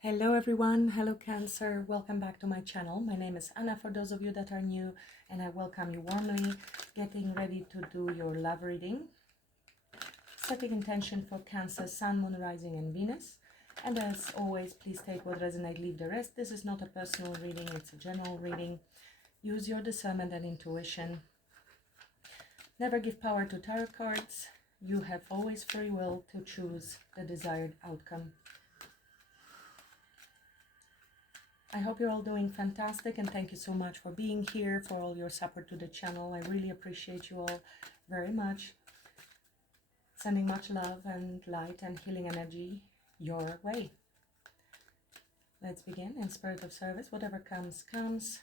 Hello everyone, hello Cancer, welcome back to my channel. My name is Anna for those of you that are new, and I welcome you warmly. Getting ready to do your love reading. Setting intention for Cancer, Sun, Moon, Rising and Venus. And as always, please take what resonates, leave the rest. This is not a personal reading, it's a general reading. Use your discernment and intuition. Never give power to tarot cards. You have always free will to choose the desired outcome. I hope you're all doing fantastic, and thank you so much for being here, for all your support to the channel. I really appreciate you all very much. Sending much love and light and healing energy your way. Let's begin in spirit of service. Whatever comes, comes.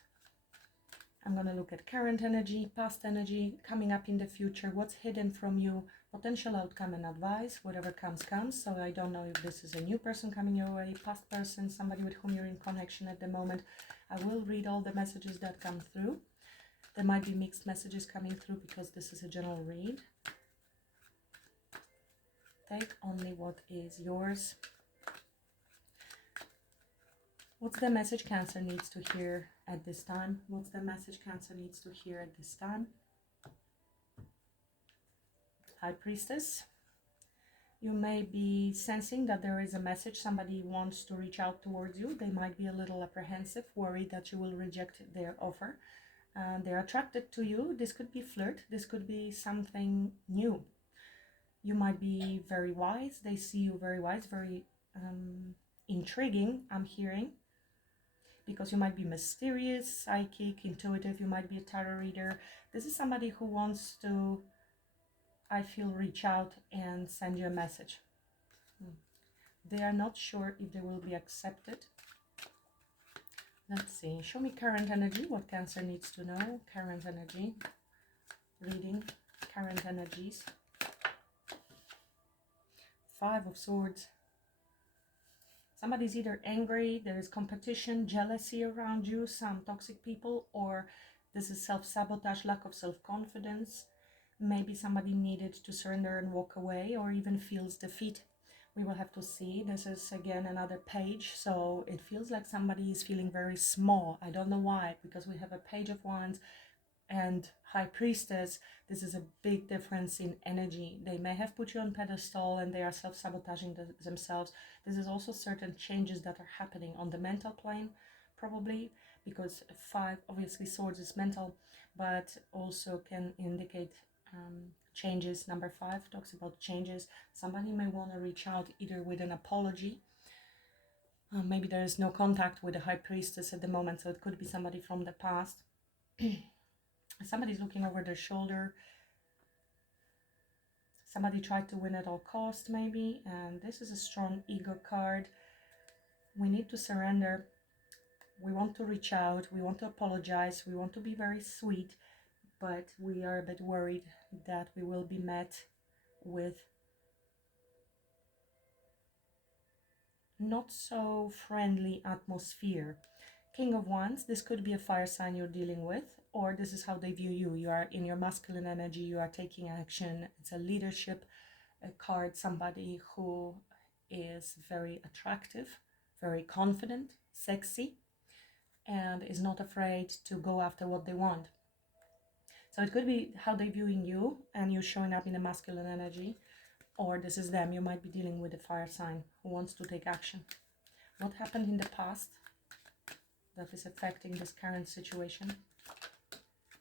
I'm going to look at current energy, past energy, coming up in the future, what's hidden from you, potential outcome and advice. Whatever comes, comes. So I don't know if this is a new person coming your way, past person, somebody with whom you're in connection at the moment. I will read all the messages that come through. There might be mixed messages coming through because this is a general read. Take only what is yours. What's the message Cancer needs to hear at this time? What's the message Cancer needs to hear at this time? High Priestess. You may be sensing that there is a message somebody wants to reach out towards you. They might be a little apprehensive, worried that you will reject their offer. They're attracted to you. This could be flirt. This could be something new. You might be very wise. They see you very wise, very intriguing, I'm hearing. Because you might be mysterious, psychic, intuitive. You might be a tarot reader. This is somebody who wants to, I feel, reach out and send you a message. They are not sure if they will be accepted. Let's see. Show me current energy. What Cancer needs to know. Current energy. Reading. Current energies. Five of Swords. Somebody's either angry, there is competition, jealousy around you, some toxic people, or this is self-sabotage, lack of self-confidence. Maybe somebody needed to surrender and walk away, or even feels defeat. We will have to see. This is again another page, so it feels like somebody is feeling very small. I don't know why, because we have a Page of Wands and High Priestess. This is a big difference in energy. They may have put you on pedestal and they are self-sabotaging themselves. This is also certain changes that are happening on the mental plane, probably, because 5, obviously Swords is mental, but also can indicate changes. Number 5 talks about changes. Somebody may want to reach out either with an apology. Maybe there is no contact with the High Priestess at the moment, so it could be somebody from the past. Somebody's looking over their shoulder. Somebody tried to win at all cost, maybe, and this is a strong ego card. We need to surrender. We want to reach out. We want to apologize. We want to be very sweet, but we are a bit worried that we will be met with not so friendly atmosphere. King of Wands, this could be a fire sign you're dealing with, or this is how they view you. You are in your masculine energy, you are taking action. It's a leadership card, somebody who is very attractive, very confident, sexy, and is not afraid to go after what they want. So it could be how they're viewing you and you showing up in a masculine energy, or this is them. You might be dealing with a fire sign who wants to take action. What happened in the past that is affecting this current situation?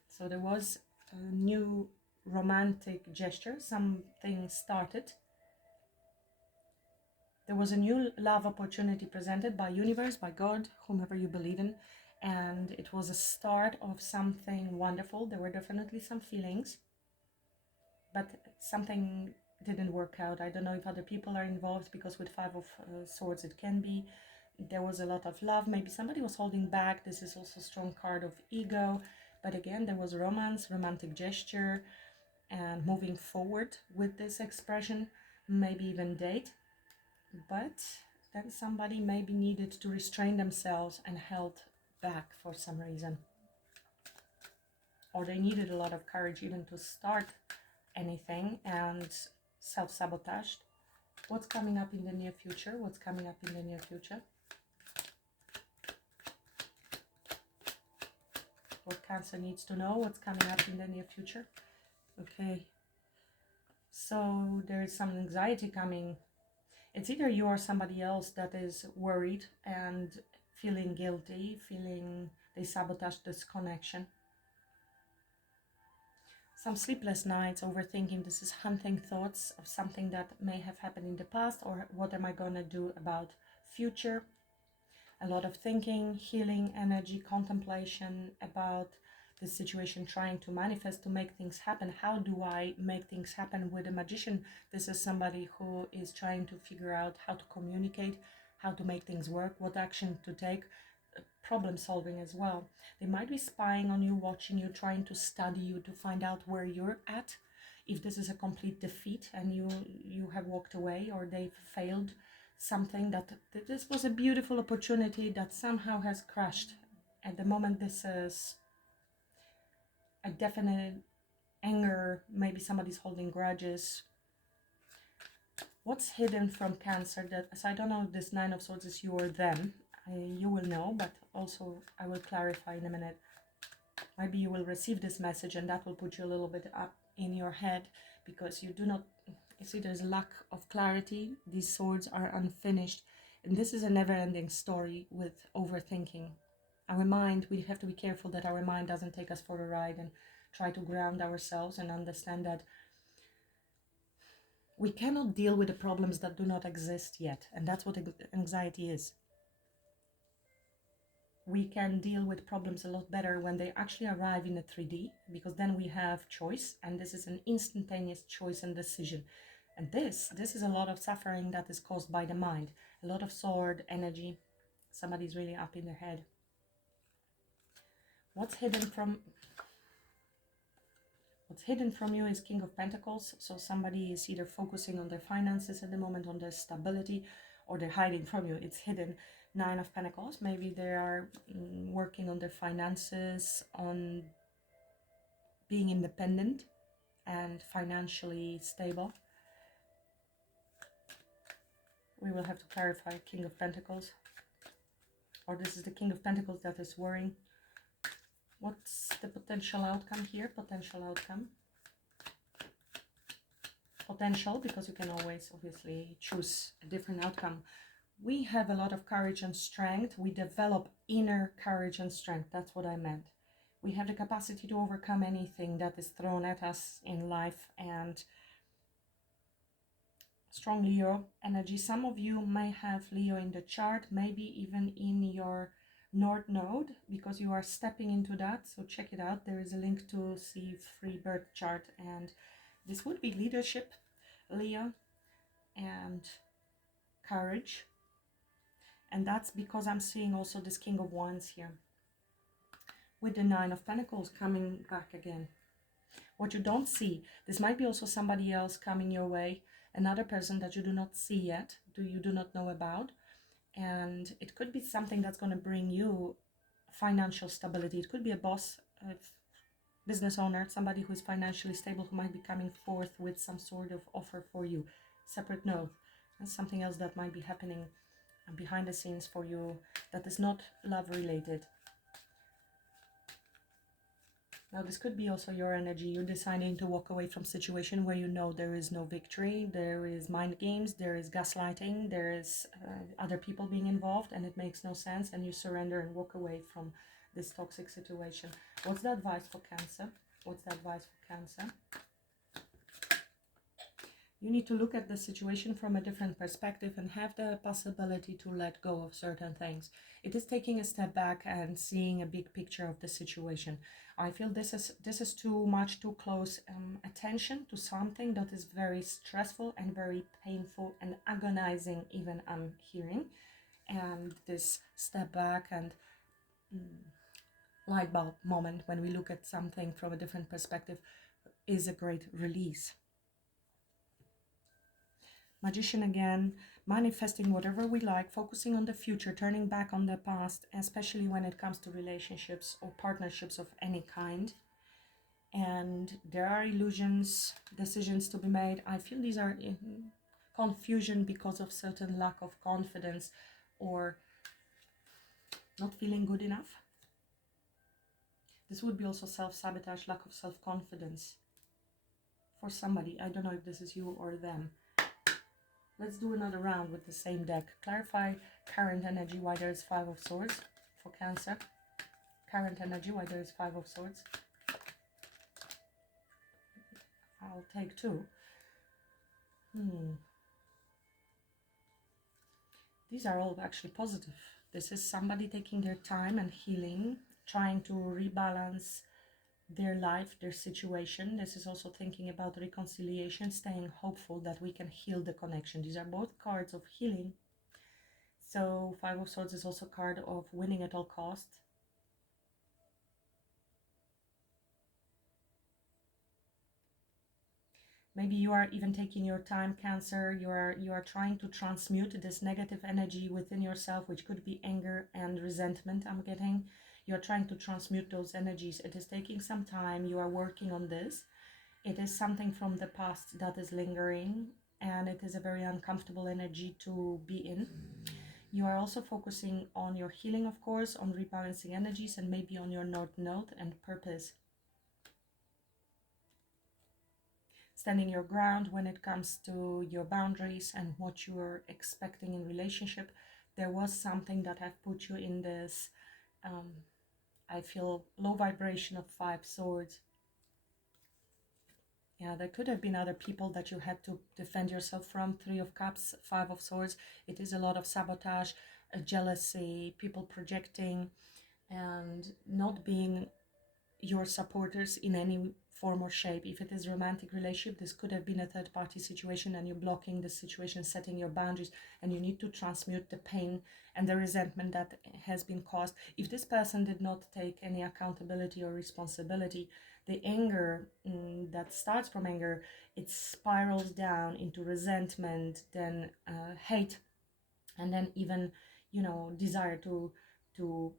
So there was a new romantic gesture. Something started. There was a new love opportunity presented by universe, by God, whomever you believe in. And it was a start of something wonderful. There were definitely some feelings, but something didn't work out. I don't know if other people are involved, because with 5 of Swords it can be. There was a lot of love. Maybe somebody was holding back. This is also a strong card of ego. But again, there was romance, romantic gesture, and moving forward with this expression, maybe even date. But then somebody maybe needed to restrain themselves and held back for some reason. Or they needed a lot of courage even to start anything and self-sabotaged. What's coming up in the near future? What's coming up in the near future? what Cancer needs to know, what's coming up in the near future. Okay, so there is some anxiety coming. It's either you or somebody else that is worried and feeling guilty, feeling they sabotage this connection. Some sleepless nights, overthinking. This is hunting thoughts of something that may have happened in the past, or what am I going to do about future. A lot of thinking, healing energy, contemplation about the situation, trying to manifest, to make things happen. How do I make things happen with a magician? This is somebody who is trying to figure out how to communicate, how to make things work, what action to take, problem solving as well. They might be spying on you, watching you, trying to study you to find out where you're at. If this is a complete defeat and you have walked away, or they've failed something, that this was a beautiful opportunity that somehow has crashed. At the moment, this is a definite anger. Maybe somebody's holding grudges. What's hidden from Cancer? That, as I don't know if this Nine of Swords is you or them, you will know, but also I will clarify in a minute. Maybe you will receive this message and that will put you a little bit up in your head, because you do not, you see, there's lack of clarity. These swords are unfinished, and this is a never-ending story with overthinking. Our mind, we have to be careful that our mind doesn't take us for a ride, and try to ground ourselves and understand that we cannot deal with the problems that do not exist yet, and that's what anxiety is. We can deal with problems a lot better when they actually arrive in a 3D, because then we have choice, and this is an instantaneous choice and decision. And this is a lot of suffering that is caused by the mind. A lot of sword energy. Somebody's really up in their head. What's hidden from you is King of Pentacles. So somebody is either focusing on their finances at the moment, on their stability, or they're hiding from you. It's hidden. Nine of Pentacles. Maybe they are working on their finances, on being independent and financially stable. We will have to clarify King of Pentacles. Or this is the King of Pentacles that is worrying. What's the potential outcome here? Potential outcome. Potential, because you can always obviously choose a different outcome. We have a lot of courage and strength. We develop inner courage and strength. That's what I meant. We have the capacity to overcome anything that is thrown at us in life. And strong Leo energy. Some of you may have Leo in the chart, maybe even in your North Node, because you are stepping into that. So check it out. There is a link to see free birth chart, and this would be leadership, Leo, and courage. And that's because I'm seeing also this King of Wands here with the Nine of Pentacles coming back again. What you don't see, this might be also somebody else coming your way, another person that you do not see yet, you do not know about. And it could be something that's going to bring you financial stability. It could be a boss, a business owner, somebody who is financially stable, who might be coming forth with some sort of offer for you. Separate note. That's something else that might be happening behind the scenes for you that is not love related. Now this could be also your energy. You're deciding to walk away from a situation where you know there is no victory, there is mind games, there is gaslighting, there is other people being involved, and it makes no sense, and you surrender and walk away from this toxic situation. What's the advice for Cancer? What's the advice for Cancer? You need to look at the situation from a different perspective and have the possibility to let go of certain things. It is taking a step back and seeing a big picture of the situation. I feel this is too much, too close attention to something that is very stressful and very painful and agonizing, even I'm hearing. And this step back and light bulb moment when we look at something from a different perspective is a great release. Magician again, manifesting whatever we like, focusing on the future, turning back on the past, especially when it comes to relationships or partnerships of any kind. And there are illusions, decisions to be made. I feel these are in confusion because of certain lack of confidence or not feeling good enough. This would be also self-sabotage, lack of self-confidence for somebody. I don't know if this is you or them. Let's do another round with the same deck. Clarify current energy, why there is Five of Swords for Cancer. Current energy, why there is Five of Swords. I'll take two. These are all actually positive. This is somebody taking their time and healing, trying to rebalance their life, their situation. This is also thinking about reconciliation, staying hopeful that we can heal the connection. These are both cards of healing. So Five of Swords is also a card of winning at all costs. Maybe you are even taking your time, Cancer. You are trying to transmute this negative energy within yourself, which could be anger and resentment, I'm getting. You're trying to transmute those energies. It is taking some time. You are working on this. It is something from the past that is lingering, and it is a very uncomfortable energy to be in. You are also focusing on your healing, of course, on rebalancing energies, and maybe on your North Node and purpose. Standing your ground when it comes to your boundaries and what you're expecting in relationship. There was something that have put you in this, I feel, low vibration of Five Swords. Yeah, there could have been other people that you had to defend yourself from. Three of Cups, Five of Swords. It is a lot of sabotage, jealousy, people projecting, and not being your supporters in any form or shape. If it is romantic relationship, this could have been a third party situation, and you're blocking the situation, setting your boundaries, and you need to transmute the pain and the resentment that has been caused. If this person did not take any accountability or responsibility, the anger that starts from anger, it spirals down into resentment, then hate, and then even, you know, desire to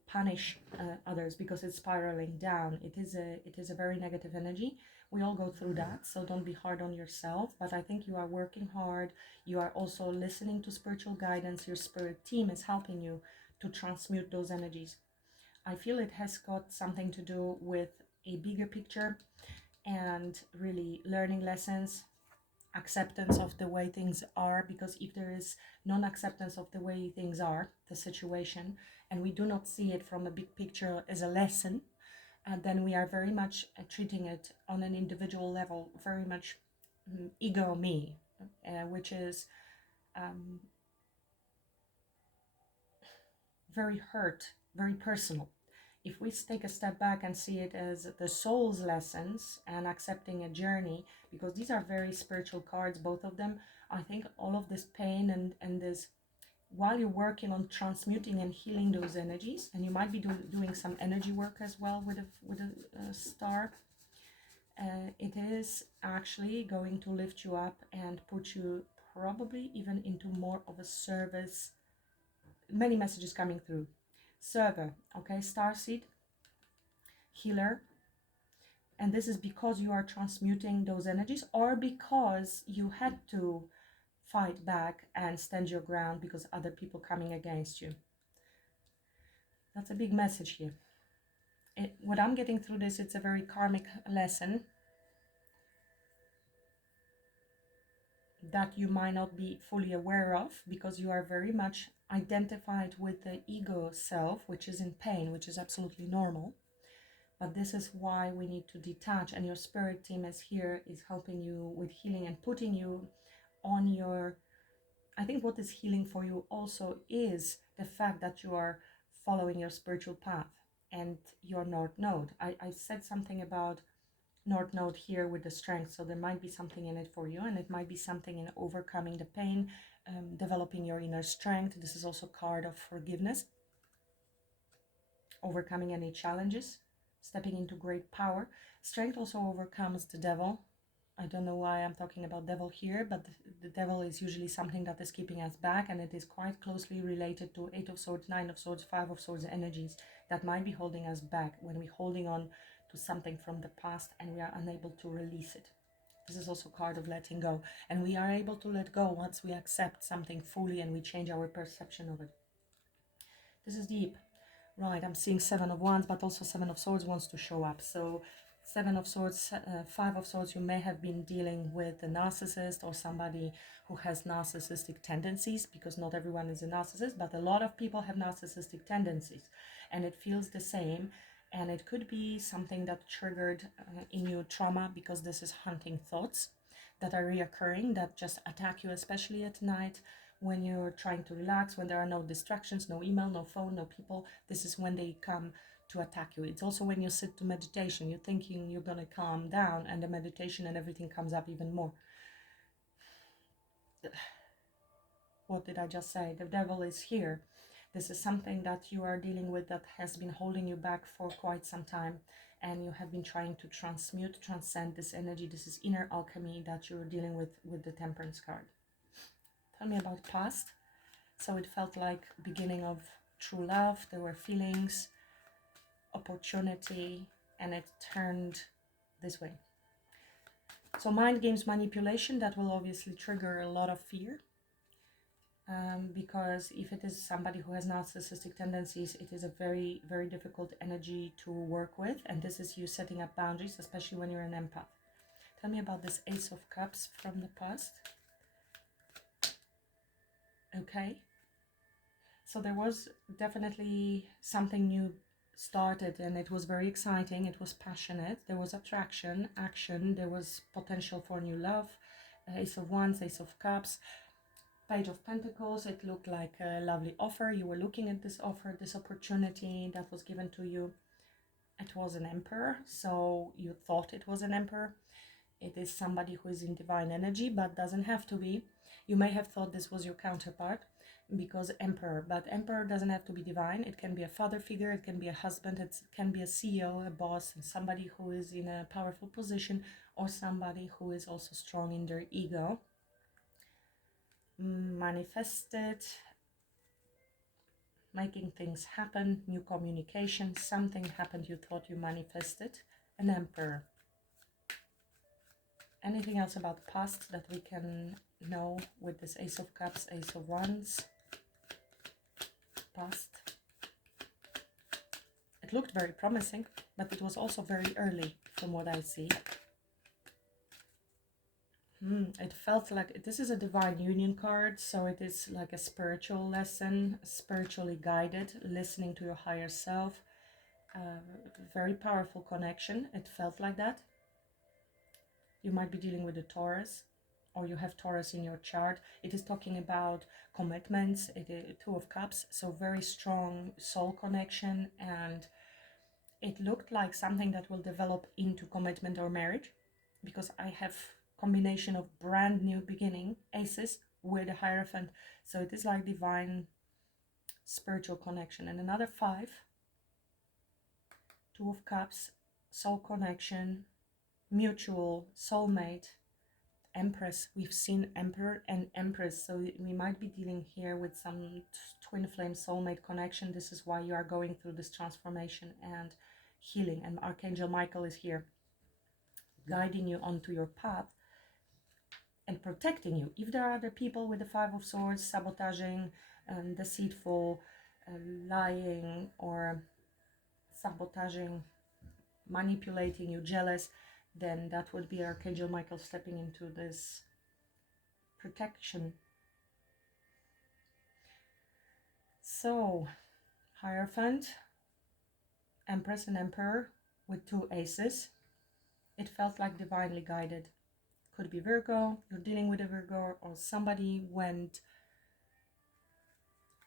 punish others, because it's spiraling down. It is a very negative energy. We all go through that, so don't be hard on yourself. But I think you are working hard. You are also listening to spiritual guidance. Your spirit team is helping you to transmute those energies. I feel it has got something to do with a bigger picture and really learning lessons, acceptance of the way things are, because if there is non-acceptance of the way things are, the situation, and we do not see it from a big picture as a lesson, then we are very much treating it on an individual level, very much ego me, which is very hurt, very personal. If we take a step back and see it as the soul's lessons and accepting a journey, because these are very spiritual cards, both of them, I think all of this pain and this, while you're working on transmuting and healing those energies, and you might be doing some energy work as well with a star, it is actually going to lift you up and put you probably even into more of a service. Many messages coming through. Server, okay, starseed, healer, and this is because you are transmuting those energies, or because you had to fight back and stand your ground because other people coming against you. That's a big message here. What I'm getting through this, it's a very karmic lesson that you might not be fully aware of, because you are very much identified with the ego self, which is in pain, which is absolutely normal. But this is why we need to detach, and your spirit team is here, is helping you with healing and putting you on your, I think what is healing for you also is the fact that you are following your spiritual path and your North Node. I said something about North Node here with the strength, so there might be something in it for you, and it might be something in overcoming the pain, developing your inner strength. This is also a card of forgiveness, overcoming any challenges, stepping into great power. Strength also overcomes the devil. I don't know why I'm talking about devil here, but the devil is usually something that is keeping us back, and it is quite closely related to Eight of Swords, Nine of Swords, Five of Swords energies that might be holding us back when we're holding on to something from the past and we are unable to release it. This is also a card of letting go, and we are able to let go once we accept something fully and we change our perception of it. This is deep. Right, I'm seeing Seven of Wands, but also Seven of Swords wants to show up. So Seven of Swords, Five of Swords, you may have been dealing with a narcissist or somebody who has narcissistic tendencies, because not everyone is a narcissist, but a lot of people have narcissistic tendencies, and it feels the same. And it could be something that triggered in you trauma, because this is hunting thoughts that are reoccurring, that just attack you, especially at night when you're trying to relax, when there are no distractions, no email, no phone, no people. This is when they come to attack you. It's also when you sit to meditation, you're thinking you're going to calm down, and the meditation and everything comes up even more. What did I just say? The devil is here. This is something that you are dealing with that has been holding you back for quite some time, and you have been trying to transcend this energy. This is inner alchemy that you're dealing with the Temperance card. Tell me about past. So it felt like beginning of true love. There were feelings, opportunity, and it turned this way. So mind games, manipulation, that will obviously trigger a lot of fear. Because if it is somebody who has narcissistic tendencies, it is a very, very difficult energy to work with. And this is you setting up boundaries, especially when you're an empath. Tell me about this Ace of Cups from the past. Okay. So there was definitely something new started, and it was very exciting. It was passionate. There was attraction, action. There was potential for new love. Ace of Wands, Ace of Cups, Page of Pentacles. It looked like a lovely offer. You were looking at this offer, this opportunity that was given to you. It was an Emperor, so you thought it was an Emperor. It is somebody who is in divine energy, but doesn't have to be. You may have thought this was your counterpart, because Emperor, but Emperor doesn't have to be divine. It can be a father figure, it can be a husband, it can be a CEO, a boss, and somebody who is in a powerful position, or somebody who is also strong in their ego. Manifested, making things happen, new communication, something happened you thought you manifested. An Emperor. Anything else about the past that we can know with this Ace of Cups, Ace of Wands? Past. It looked very promising, but it was also very early from what I see. It felt like this is a divine union card, so it is like a spiritual lesson, spiritually guided, listening to your higher self. Very powerful connection. It felt like that. You might be dealing with a Taurus, or you have Taurus in your chart. It is talking about commitments. It is Two of Cups, so very strong soul connection, and it looked like something that will develop into commitment or marriage, because I have combination of brand new beginning, aces, with a Hierophant, so it is like divine spiritual connection. And another 5, Two of Cups, soul connection, mutual, soulmate, Empress. We've seen Emperor and Empress, so we might be dealing here with some twin flame soulmate connection. This is why you are going through this transformation and healing, and Archangel Michael is here guiding you onto your path and protecting you. If there are other people with the 5 of Swords sabotaging, deceitful, lying, or sabotaging, manipulating you, jealous, then that would be Archangel Michael stepping into this protection. So, Hierophant, Empress and Emperor with 2 aces. It felt like divinely guided. Could be Virgo, you're dealing with a Virgo, or somebody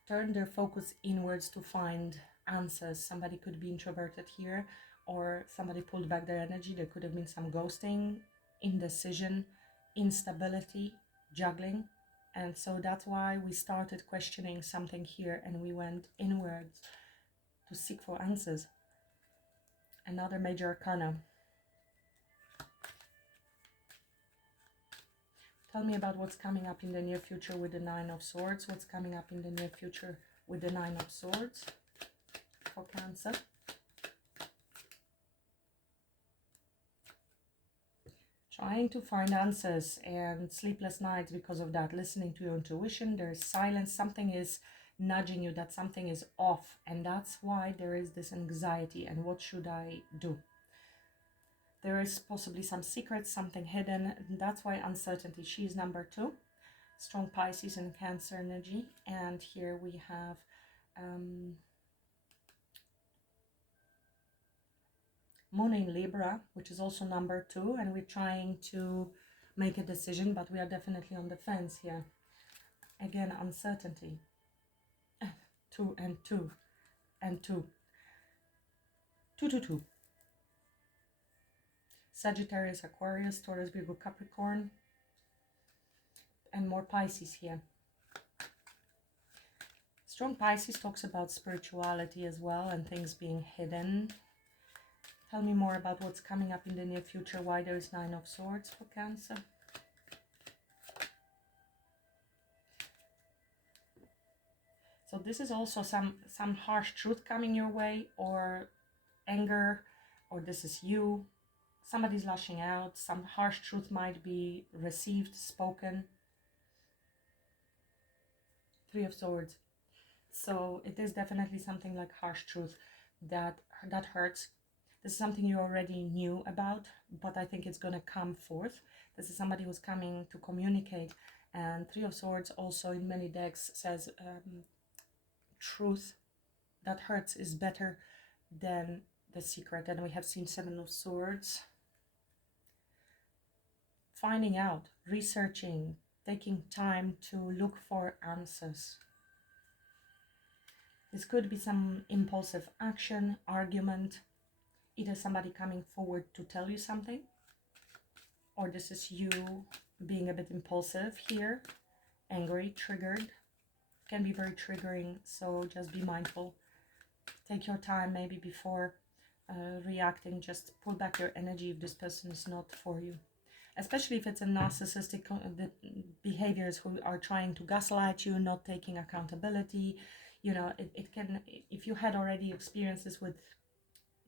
turned their focus inwards to find answers. Somebody could be introverted here, or somebody pulled back their energy. There could have been some ghosting, indecision, instability, juggling. And so that's why we started questioning something here, and we went inwards to seek for answers. Another major arcana. Tell me about what's coming up in the near future with the 9 of Swords. What's coming up in the near future with the 9 of Swords for Cancer? Trying to find answers and sleepless nights because of that. Listening to your intuition. There's silence. Something is nudging you that something is off, and that's why there is this anxiety. And what should I do? There is possibly some secrets, something hidden, and that's why uncertainty. She is number 2, strong Pisces and Cancer energy. And here we have Moon in Libra, which is also number 2, and we're trying to make a decision, but we are definitely on the fence here. Again, uncertainty. 2 and 2 and 2. 2 to 2. Sagittarius, Aquarius, Taurus, Virgo, Capricorn, and more Pisces here. Strong Pisces talks about spirituality as well and things being hidden. Tell me more about what's coming up in the near future, why there is 9 of Swords for Cancer. So this is also some harsh truth coming your way, or anger, or this is you. Somebody's lashing out. Some harsh truth might be received, spoken. 3 of Swords. So it is definitely something like harsh truth that hurts. This is something you already knew about, but I think it's going to come forth. This is somebody who's coming to communicate. And 3 of Swords also in many decks says truth that hurts is better than the secret. And we have seen 7 of Swords. Finding out, researching, taking time to look for answers. This could be some impulsive action, argument, either somebody coming forward to tell you something, or this is you being a bit impulsive here, angry, triggered. Can be very triggering, so just be mindful. Take your time maybe before reacting. Just pull back your energy if this person is not for you. Especially if it's a narcissistic behaviors who are trying to gaslight you, not taking accountability. You know, it can, if you had already experiences with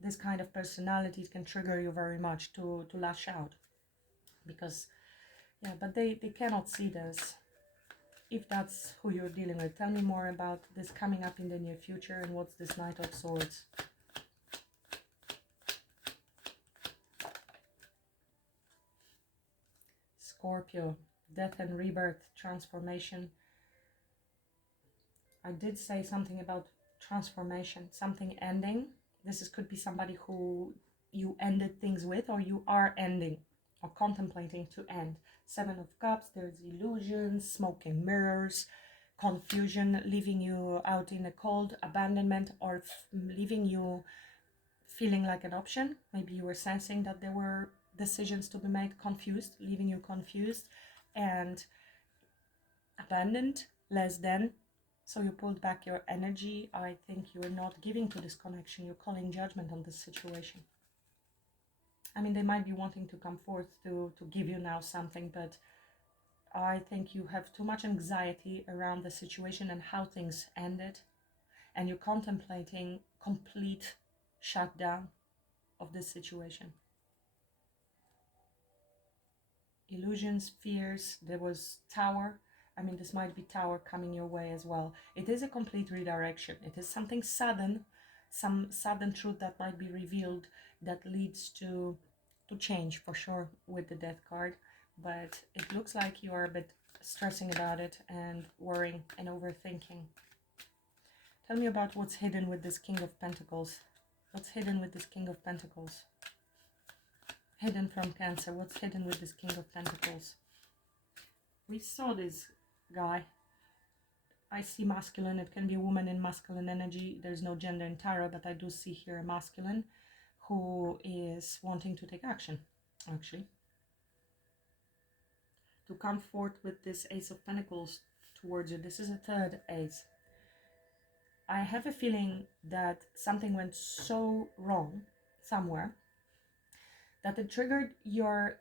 this kind of personality, it can trigger you very much to lash out. Because, yeah, but they cannot see this. If that's who you're dealing with, tell me more about this coming up in the near future and what's this Knight of Swords. Scorpio, death and rebirth, transformation. I did say something about transformation, something ending. Could be somebody who you ended things with, or you are ending or contemplating to end. 7 of Cups, there's illusions, smoke and mirrors, confusion, leaving you out in the cold, abandonment, or leaving you feeling like an option. Maybe you were sensing that there were decisions to be made, confused, leaving you confused and abandoned, less than. So you pulled back your energy. I think you're not giving to this connection. You're calling judgment on this situation. I mean, they might be wanting to come forth to give you now something, but I think you have too much anxiety around the situation and how things ended. And you're contemplating complete shutdown of this situation. Illusions, fears, there was Tower. I mean, this might be Tower coming your way as well. It is a complete redirection. It is something sudden, some sudden truth that might be revealed that leads to change for sure with the Death card. But it looks like you are a bit stressing about it and worrying and overthinking. Tell me about what's hidden with this King of Pentacles. What's hidden with this King of Pentacles? Hidden from Cancer. What's hidden with this King of Pentacles? We saw this guy. I see masculine. It can be a woman in masculine energy. There's no gender in tarot, but I do see here a masculine who is wanting to take action, actually. To come forth with this Ace of Pentacles towards you. This is a third ace. I have a feeling that something went so wrong somewhere that it triggered your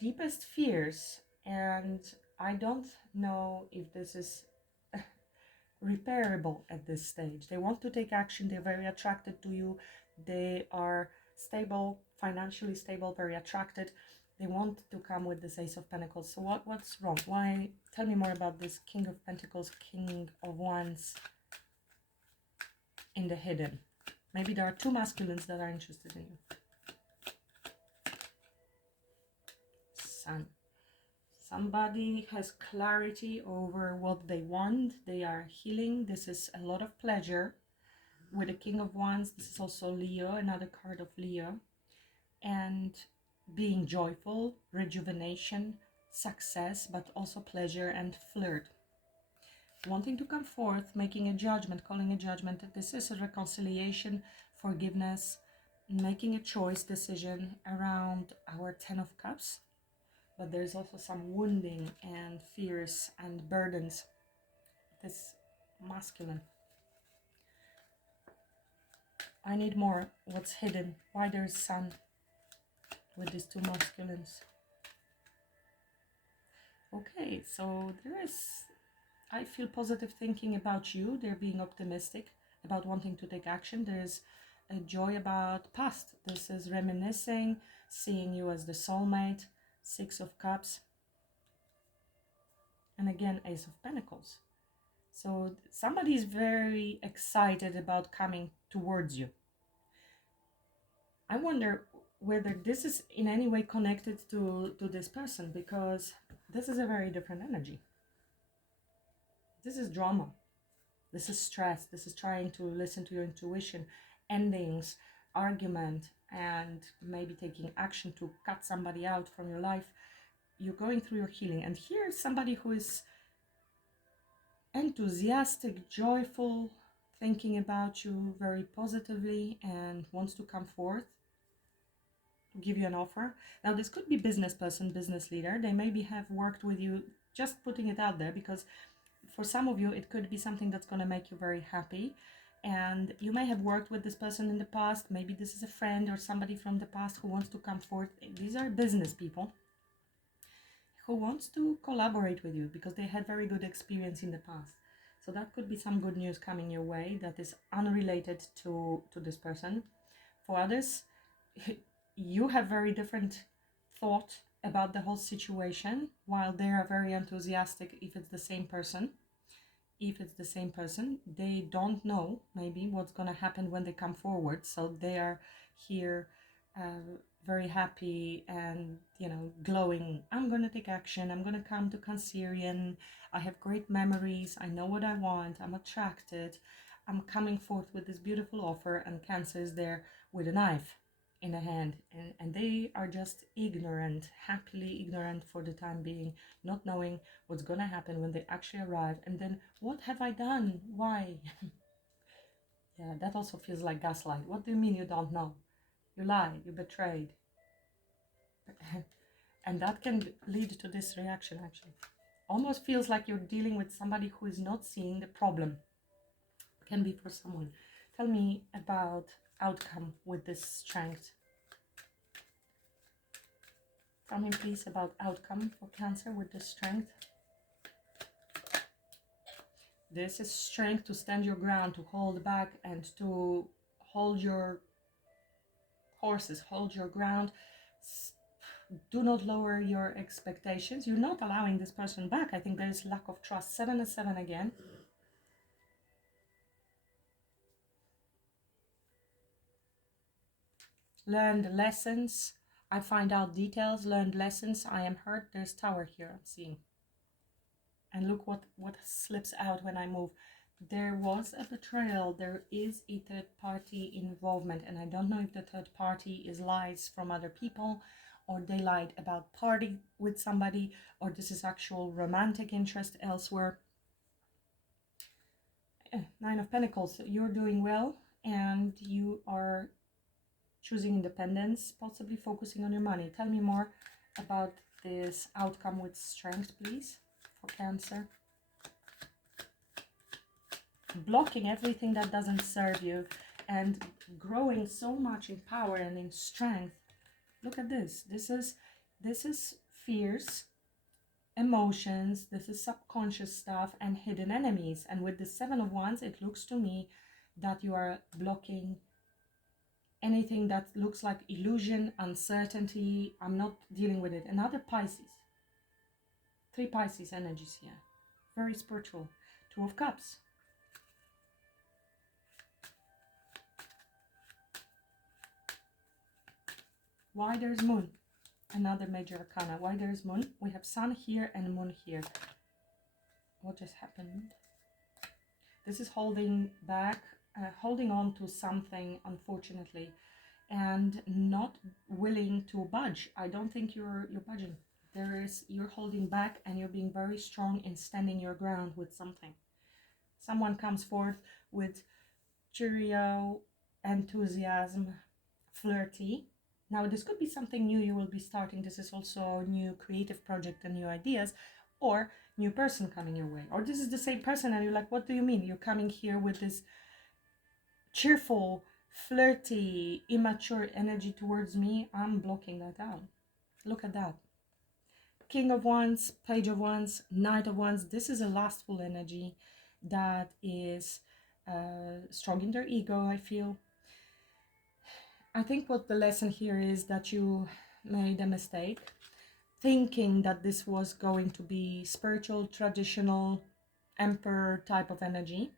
deepest fears, and I don't know if this is repairable at this stage. They want to take action. They're very attracted to you. They are stable, financially stable, very attracted. They want to come with this Ace of Pentacles. So what's wrong? Why? Tell me more about this King of Pentacles, King of Wands in the hidden. Maybe there are two masculines that are interested in you. Sun. Somebody has clarity over what they want. They are healing. This is a lot of pleasure. With the King of Wands, this is also Leo, another card of Leo. And being joyful, rejuvenation, success, but also pleasure and flirt. Wanting to come forth, making a judgment, calling a judgment. This is a reconciliation, forgiveness, making a choice, decision around our Ten of Cups. But there's also some wounding and fears and burdens. This masculine. I need more. What's hidden? Why there's sun with these two masculines? Okay, so there is, I feel positive thinking about you. They're being optimistic about wanting to take action. There's a joy about past. This is reminiscing, seeing you as the soulmate. Six of Cups. And again, Ace of Pentacles. So somebody is very excited about coming towards you. I wonder whether this is in any way connected to this person, because this is a very different energy. This is drama. This is stress. This is trying to listen to your intuition, endings, argument, and maybe taking action to cut somebody out from your life. You're going through your healing. And here's somebody who is enthusiastic, joyful, thinking about you very positively and wants to come forth to give you an offer. Now, this could be business person, business leader. They maybe have worked with you, just putting it out there, because for some of you, it could be something that's going to make you very happy. And you may have worked with this person in the past. Maybe this is a friend or somebody from the past who wants to come forth. These are business people who wants to collaborate with you because they had very good experience in the past. So that could be some good news coming your way that is unrelated to this person. For others, you have very different thought about the whole situation, while they are very enthusiastic if it's the same person. If it's the same person, they don't know maybe what's going to happen when they come forward. So they are here very happy and, glowing. I'm going to take action. I'm going to come to Cancerian. I have great memories. I know what I want. I'm attracted. I'm coming forth with this beautiful offer, and Cancer is there with a knife in a hand. And they are just ignorant, happily ignorant for the time being, not knowing what's going to happen when they actually arrive. And then, what have I done? Why? Yeah, that also feels like gaslight. What do you mean you don't know? You lied, you betrayed. And that can lead to this reaction, actually. Almost feels like you're dealing with somebody who is not seeing the problem. Can be for someone. Tell me about outcome with this strength. Tell me, please, about outcome for Cancer with this strength. This is strength to stand your ground, to hold back, and to hold your horses, hold your ground. Do not lower your expectations. You're not allowing this person back. I think there is lack of trust. 7 and 7 again. Learned lessons. I find out details. Learned lessons. I am hurt. There's Tower here, I'm seeing. And look what slips out when I move. There was a betrayal. There is a third party involvement. And I don't know if the third party is lies from other people, or they lied about party with somebody, or this is actual romantic interest elsewhere. 9 of Pentacles. You're doing well, and you are choosing independence, possibly focusing on your money. Tell me more about this outcome with strength, please, for Cancer. Blocking everything that doesn't serve you and growing so much in power and in strength. Look at this. This is fears, emotions, this is subconscious stuff, and hidden enemies. And with the 7 of Wands, it looks to me that you are blocking anything that looks like illusion, uncertainty. I'm not dealing with it. Another Pisces. 3 Pisces energies here. Very spiritual. 2 of Cups. Why there's moon? Another major arcana. Why there's moon? We have sun here and moon here. What just happened? This is holding back, holding on to something, unfortunately, and not willing to budge. I don't think you're budging. You're holding back, and you're being very strong in standing your ground with something. Someone comes forth with cheerio, enthusiasm, flirty. Now, this could be something new you will be starting. This is also a new creative project and new ideas, or new person coming your way. Or this is the same person and you're like, what do you mean? You're coming here with this cheerful, flirty, immature energy towards me. I'm blocking that out. Look at that. King of Wands, Page of Wands, Knight of Wands. This is a lustful energy that is strong in their ego, I feel. I think what the lesson here is that you made a mistake thinking that this was going to be spiritual, traditional, emperor type of energy.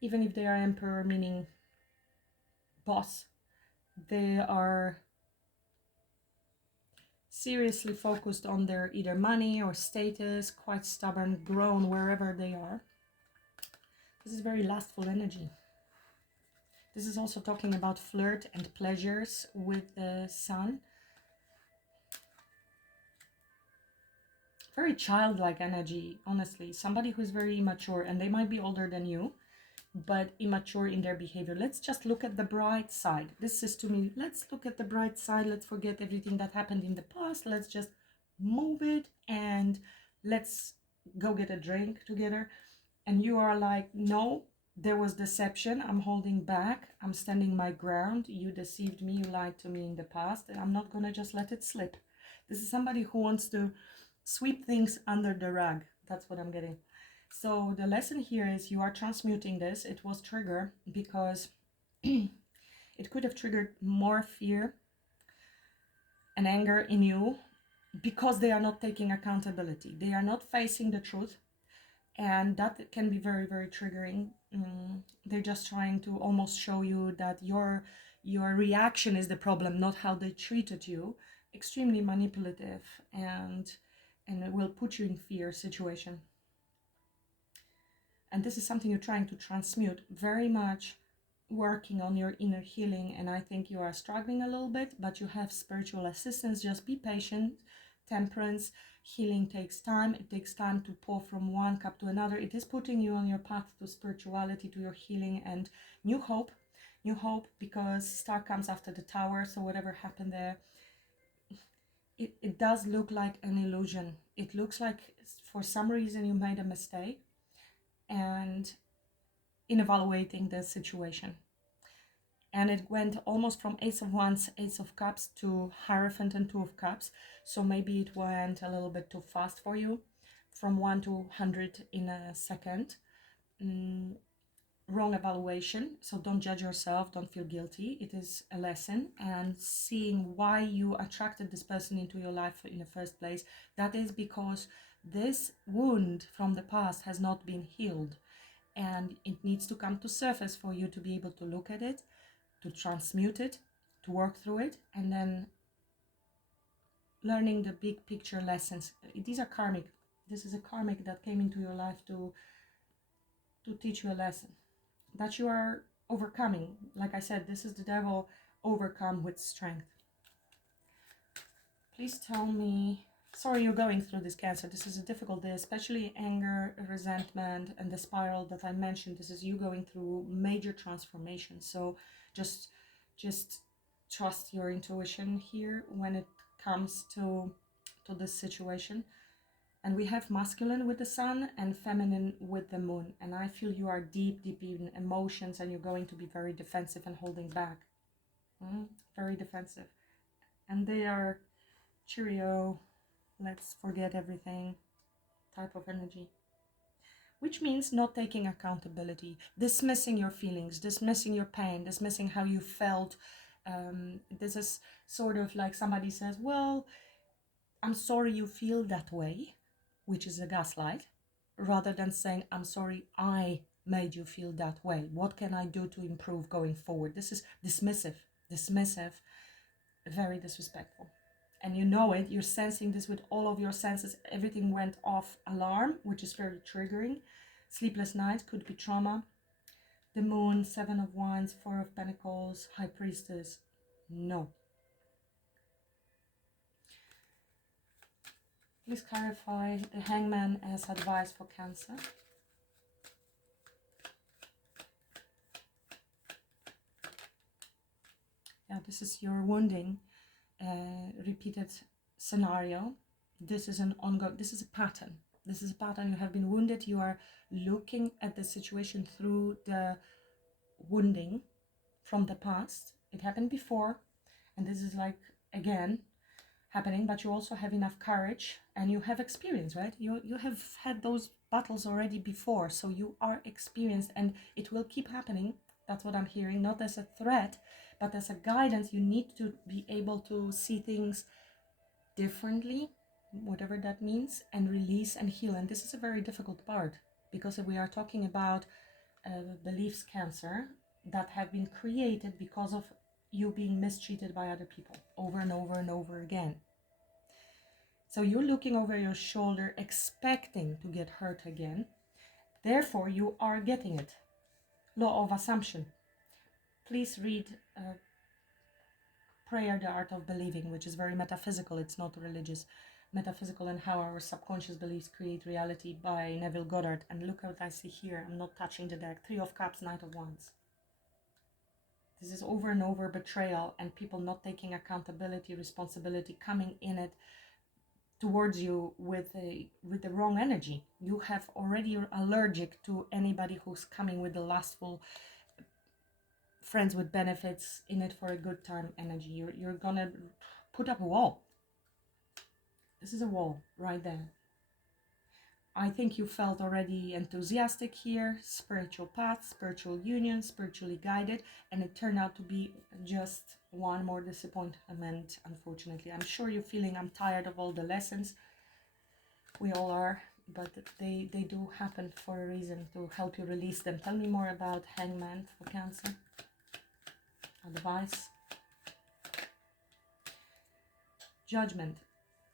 Even if they are emperor, meaning boss, they are seriously focused on their either money or status, quite stubborn, grown wherever they are. This is very lustful energy. This is also talking about flirt and pleasures with the sun. Very childlike energy, honestly. Somebody who's very immature, and they might be older than you, but immature in their behavior. Let's just look at the bright side. This is to me, let's look at the bright side. Let's forget everything that happened in the past. Let's just move it and let's go get a drink together. And you are like, no, there was deception. I'm holding back. I'm standing my ground. You deceived me. You lied to me in the past. And I'm not going to just let it slip. This is somebody who wants to sweep things under the rug. That's what I'm getting. So the lesson here is you are transmuting this. It was triggered because it could have triggered more fear and anger in you because they are not taking accountability. They are not facing the truth. And that can be very, very triggering. They're just trying to almost show you that your reaction is the problem, not how they treated you. Extremely manipulative, and it will put you in fear situation. And this is something you're trying to transmute, very much working on your inner healing. And I think you are struggling a little bit, but you have spiritual assistance. Just be patient. Temperance. Healing takes time. It takes time to pour from one cup to another. It is putting you on your path to spirituality, to your healing and new hope. New hope, because star comes after the tower. So whatever happened there, it does look like an illusion. It looks like for some reason you made a mistake and in evaluating the situation. And it went almost from Ace of Wands, Ace of Cups to Hierophant and Two of Cups. So maybe it went a little bit too fast for you, from 1 to 100 in a second. Wrong evaluation. So don't judge yourself, don't feel guilty. It is a lesson, and seeing why you attracted this person into your life in the first place. That is because this wound from the past has not been healed, and it needs to come to surface for you to be able to look at it, to transmute it, to work through it, and then learning the big picture lessons. These are karmic. This is a karmic that came into your life to teach you a lesson that you are overcoming. Like I said, this is the devil overcome with strength. Please tell me, sorry you're going through this, Cancer. This is a difficult day, especially anger, resentment, and the spiral that I mentioned. This is you going through major transformation. So just trust your intuition here when it comes to this situation. And we have masculine with the sun and feminine with the moon. And I feel you are deep in emotions, and you're going to be very defensive and holding back. Very defensive. And they are cheerio, let's forget everything type of energy. Which means not taking accountability, dismissing your feelings, dismissing your pain, dismissing how you felt. This is sort of like somebody says, well, I'm sorry you feel that way, which is a gaslight, rather than saying, I'm sorry I made you feel that way. What can I do to improve going forward? This is dismissive, very disrespectful. And you know it, you're sensing this with all of your senses. Everything went off alarm, which is very triggering. Sleepless nights could be trauma. The moon, 7 of Wands, 4 of Pentacles, High Priestess. No. Please clarify the Hangman as advice for Cancer. Yeah, this is your wounding, repeated scenario. This is an ongoing, this is a pattern. This is a pattern. You have been wounded. You are looking at the situation through the wounding from the past. It happened before, and this is like, again, happening, but you also have enough courage and you have experience, right? You have had those battles already before, so you are experienced, and it will keep happening. That's what I'm hearing, not as a threat, but as a guidance. You need to be able to see things differently, whatever that means, and release and heal. And this is a very difficult part, because we are talking about beliefs, Cancer, that have been created because of you being mistreated by other people over and over and over again. So you're looking over your shoulder expecting to get hurt again. Therefore, you are getting it. Law of assumption. Please read Prayer, the Art of Believing, which is very metaphysical. It's not religious. Metaphysical, and How Our Subconscious Beliefs Create Reality by Neville Goddard. And look what I see here. I'm not touching the deck. 3 of Cups, Knight of Wands. This is over and over betrayal and people not taking accountability, responsibility, coming in it towards you with the wrong energy. You have already allergic to anybody who's coming with the lustful, friends with benefits, in it for a good time energy. You're gonna put up a wall. This is a wall right there. I think you felt already enthusiastic here, spiritual path, spiritual union, spiritually guided, and it turned out to be just one more disappointment, unfortunately. I'm sure you're feeling, I'm tired of all the lessons. We all are, but they do happen for a reason, to help you release them. Tell me more about Hangman for Cancer. Advice. Judgment.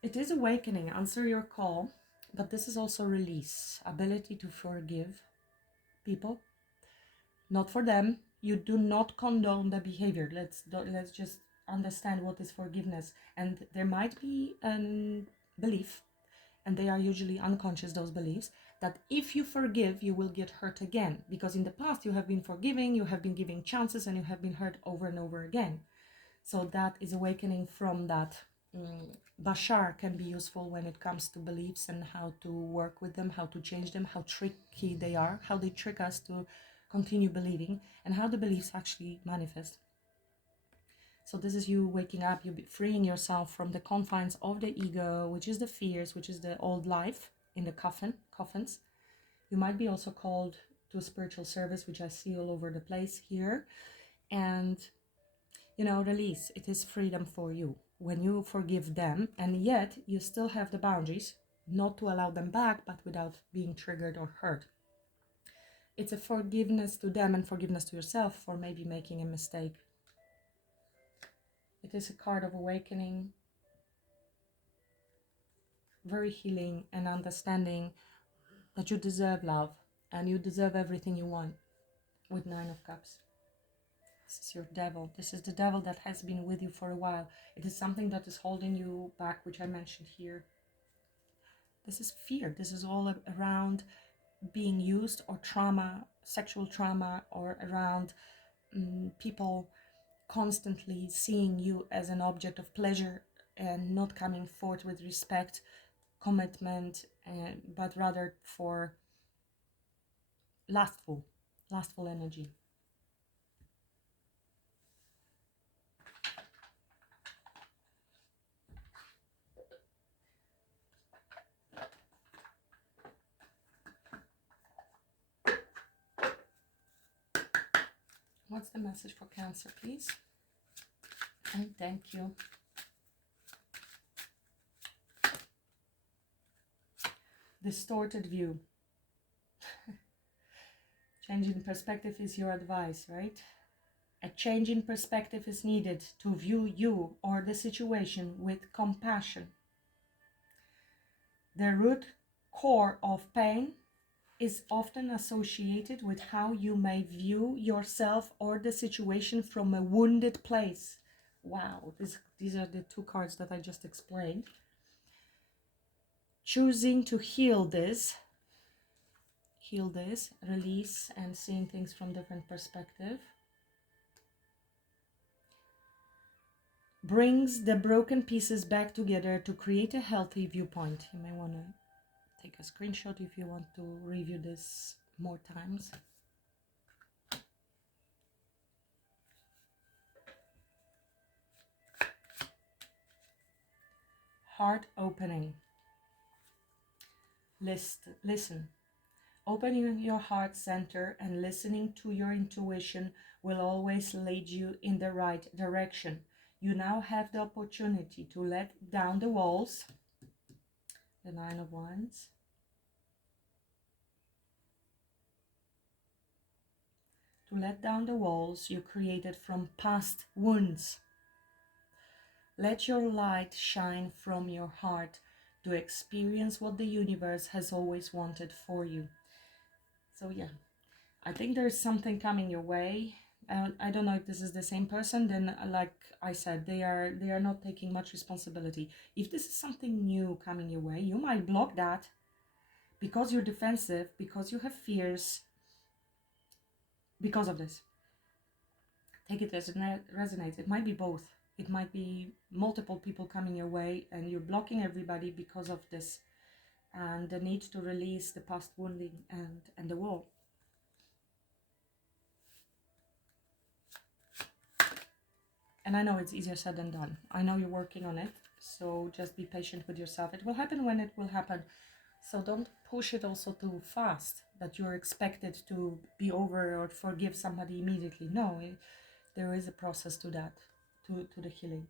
It is awakening, answer your call. But this is also release, ability to forgive people, not for them. You do not condone the behavior. Let's just understand what is forgiveness. And there might be a belief, and they are usually unconscious, those beliefs, that if you forgive, you will get hurt again. Because in the past you have been forgiving, you have been giving chances, and you have been hurt over and over again. So that is awakening from that. Bashar can be useful when it comes to beliefs and how to work with them, how to change them, how tricky they are, how they trick us to continue believing, and how the beliefs actually manifest. So this is you waking up, you freeing yourself from the confines of the ego, which is the fears, which is the old life in the coffins. You might be also called to spiritual service, which I see all over the place here. And release. It is freedom for you when you forgive them, and yet you still have the boundaries not to allow them back, but without being triggered or hurt. It's a forgiveness to them and forgiveness to yourself for maybe making a mistake. It is a card of awakening, very healing, and understanding that you deserve love and you deserve everything you want, with 9 of Cups. This is your devil. This is the devil that has been with you for a while. It is something that is holding you back, which I mentioned here. This is fear. This is all around being used, or trauma, sexual trauma, or around people constantly seeing you as an object of pleasure and not coming forth with respect, commitment, but rather for lustful energy. What's the message for Cancer, please? And thank you. Distorted view. Changing perspective is your advice, right? A change in perspective is needed to view you or the situation with compassion. The root core of pain is often associated with how you may view yourself or the situation from a wounded place. Wow, these are the two cards that I just explained. Choosing to heal this, release, and seeing things from different perspective brings the broken pieces back together to create a healthy viewpoint. You may want to take a screenshot if you want to review this more times. Heart opening. Listen. Opening your heart center and listening to your intuition will always lead you in the right direction. You now have the opportunity to let down the walls, the Nine of Wands, to let down the walls you created from past wounds. Let your light shine from your heart to experience what the universe has always wanted for you. So yeah, I think there's something coming your way. I don't know if this is the same person. Then, like I said, they are not taking much responsibility. If this is something new coming your way, you might block that because you're defensive, because you have fears, because of this. Take it as it resonates. It might be both. It might be multiple people coming your way and you're blocking everybody because of this and the need to release the past wounding and the wall. And I know it's easier said than done. I know you're working on it, so just be patient with yourself. It will happen when it will happen. So don't push it also too fast, that you're expected to be over or forgive somebody immediately. No, there is a process to that, to the healing.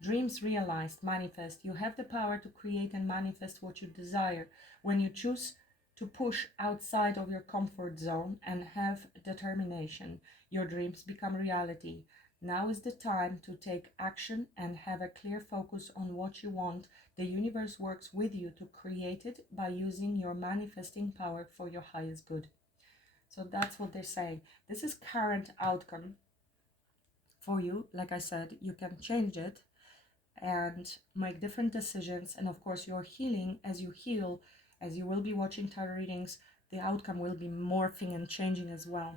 Dreams realized, manifest. You have the power to create and manifest what you desire. When you choose to push outside of your comfort zone and have determination, your dreams become reality. Now is the time to take action and have a clear focus on what you want. The universe works with you to create it by using your manifesting power for your highest good. So that's what they're saying. This is current outcome for you. Like I said, you can change it and make different decisions. And of course, you're healing. As you heal, as you will be watching tarot readings, the outcome will be morphing and changing as well.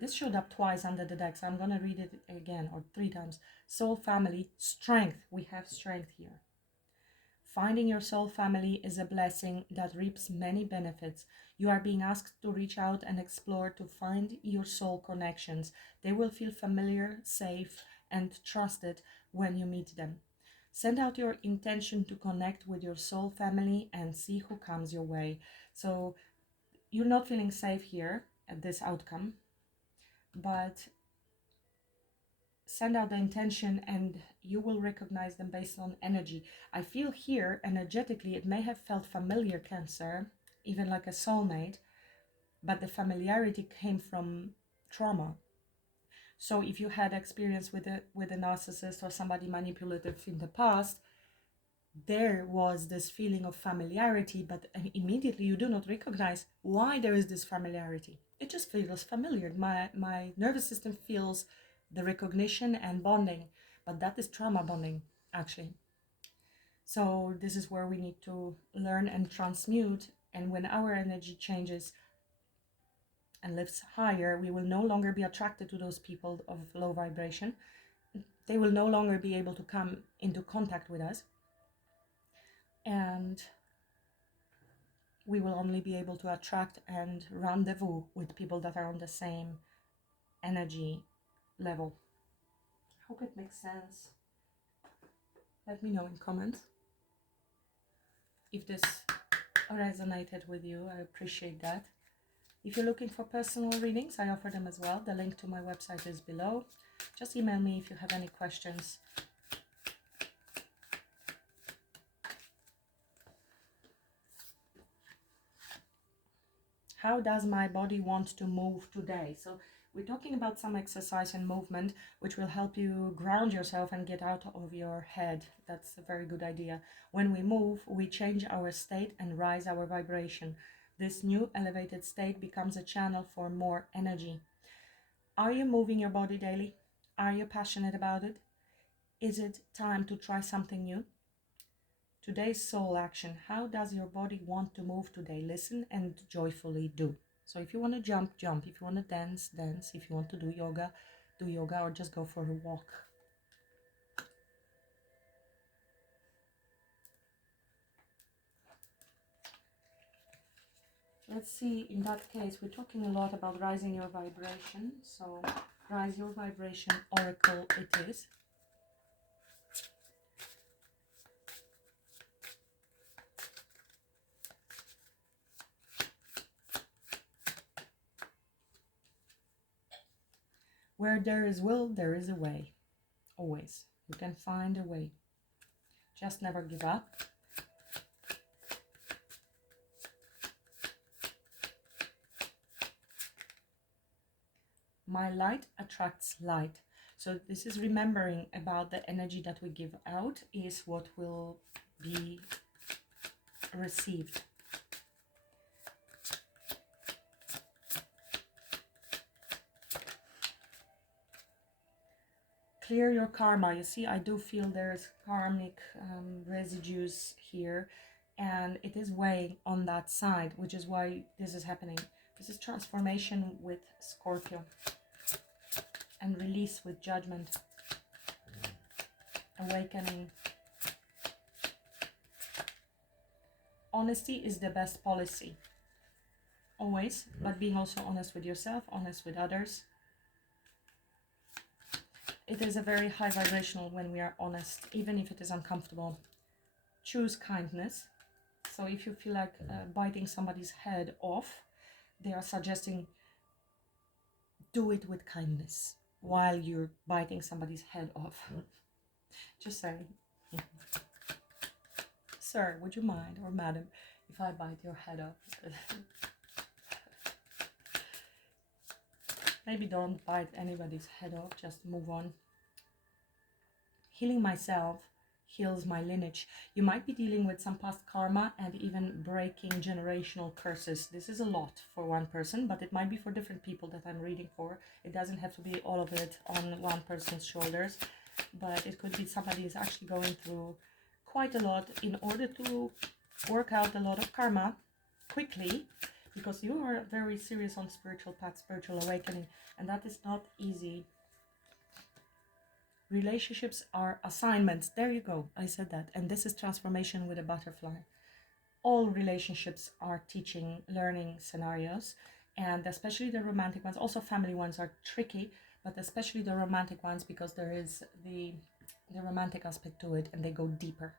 This showed up twice under the deck, so I'm going to read it again, or 3 times. Soul family, strength. We have strength here. Finding your soul family is a blessing that reaps many benefits. You are being asked to reach out and explore to find your soul connections. They will feel familiar, safe, and trusted when you meet them. Send out your intention to connect with your soul family and see who comes your way. So you're not feeling safe here at this outcome, but send out the intention and you will recognize them based on energy. I feel here energetically it may have felt familiar, Cancer, even like a soulmate, but the familiarity came from trauma. So if you had experience with a narcissist or somebody manipulative in the past, there was this feeling of familiarity, but immediately you do not recognize why there is this familiarity. It just feels familiar. My nervous system feels the recognition and bonding, but that is trauma bonding, actually. So this is where we need to learn and transmute. And when our energy changes and lifts higher, we will no longer be attracted to those people of low vibration. They will no longer be able to come into contact with us. And we will only be able to attract and rendezvous with people that are on the same energy level. I hope it makes sense. Let me know in comments if this resonated with you. I appreciate that. If you're looking for personal readings, I offer them as well. The link to my website is below. Just email me if you have any questions. How does my body want to move today? So We're talking about some exercise and movement which will help you ground yourself and get out of your head. That's a very good idea. When we move, we change our state and rise our vibration. This new elevated state becomes a channel for more energy. Are you moving your body daily? Are you passionate about it? Is it time to try something new? Today's soul action. How does your body want to move today? Listen and joyfully do. So if you want to jump, jump. If you want to dance, dance. If you want to do yoga, or just go for a walk. Let's see, in that case, we're talking a lot about rising your vibration. So rise your vibration oracle it is. Where there is will, there is a way. Always. You can find a way. Just never give up. My light attracts light. So this is remembering about the energy that we give out is what will be received. Clear your karma. You see, I do feel there's karmic residues here, and it is weighing on that side, which is why this is happening. This is transformation with Scorpio, and release with Judgment, awakening. Honesty is the best policy, always, but being also honest with yourself, honest with others. It is a very high vibrational when we are honest, even if it is uncomfortable. Choose kindness. So if you feel like biting somebody's head off, they are suggesting do it with kindness while you're biting somebody's head off. Just saying. Sir, would you mind, or madam, if I bite your head off? Maybe don't bite anybody's head off, just move on. Healing myself heals my lineage. You might be dealing with some past karma and even breaking generational curses. This is a lot for one person, but it might be for different people that I'm reading for. It doesn't have to be all of it on one person's shoulders, but it could be somebody is actually going through quite a lot in order to work out a lot of karma quickly, because you are very serious on spiritual path, spiritual awakening, and that is not easy. Relationships are assignments. There you go. I said that. And this is transformation with a butterfly. All relationships are teaching, learning scenarios, and especially the romantic ones. Also family ones are tricky, but especially the romantic ones, because there is the romantic aspect to it, and they go deeper.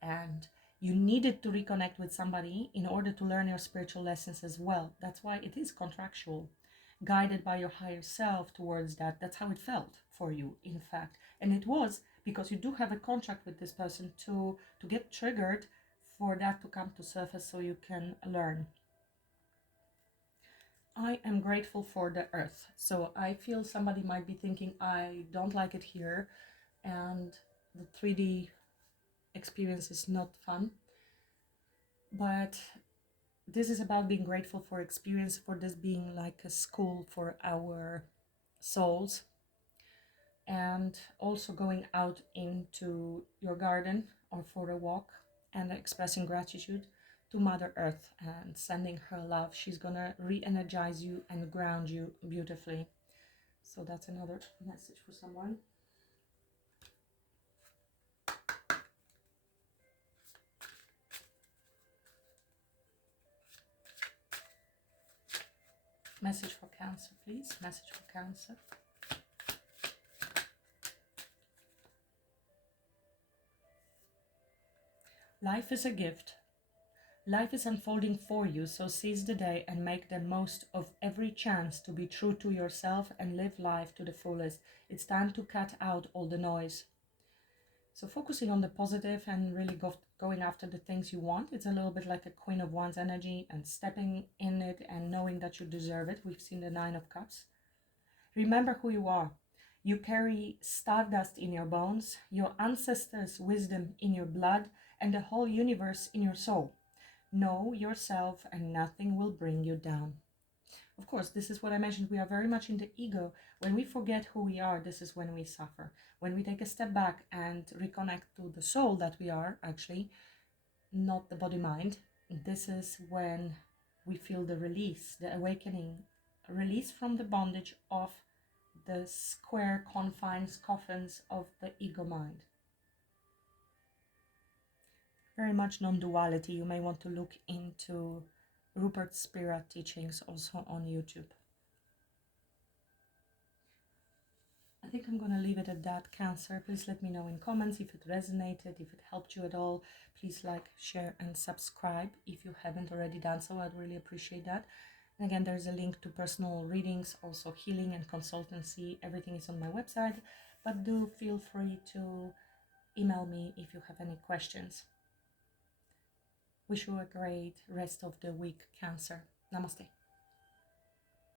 And you needed to reconnect with somebody in order to learn your spiritual lessons as well. That's why it is contractual, guided by your higher self towards that. That's how it felt for you, in fact. And it was because you do have a contract with this person to get triggered for that to come to surface so you can learn. I am grateful for the earth. So I feel somebody might be thinking, I don't like it here, and the 3D experience is not fun. But this is about being grateful for experience, for this being like a school for our souls. And also going out into your garden or for a walk and expressing gratitude to Mother Earth and sending her love. She's gonna re-energize you and ground you beautifully. So that's another message for someone. Message for Cancer, please. Message for Cancer. Life is a gift. Life is unfolding for you, so seize the day and make the most of every chance to be true to yourself and live life to the fullest. It's time to cut out all the noise. So focusing on the positive and really going after the things you want. It's a little bit like a Queen of Wands energy, and stepping in it and knowing that you deserve it. We've seen the 9 of Cups. Remember who you are. You carry stardust in your bones, your ancestors' wisdom in your blood, and the whole universe in your soul. Know yourself and nothing will bring you down. Of course, this is what I mentioned. We are very much in the ego. When we forget who we are, this is when we suffer. When we take a step back and reconnect to the soul that we are, actually, not the body mind, this is when we feel the release, the awakening, release from the bondage of the square confines, coffins of the ego mind. Very much non-duality. You may want to look into Rupert Spira teachings also on YouTube. I think I'm going to leave it at that, Cancer. Please let me know in comments if it resonated, if it helped you at all. Please like, share, and subscribe if you haven't already done so. I'd really appreciate that. And again, there's a link to personal readings, also healing and consultancy. Everything is on my website. But do feel free to email me if you have any questions. Wish you a great rest of the week, Cancer. Namaste.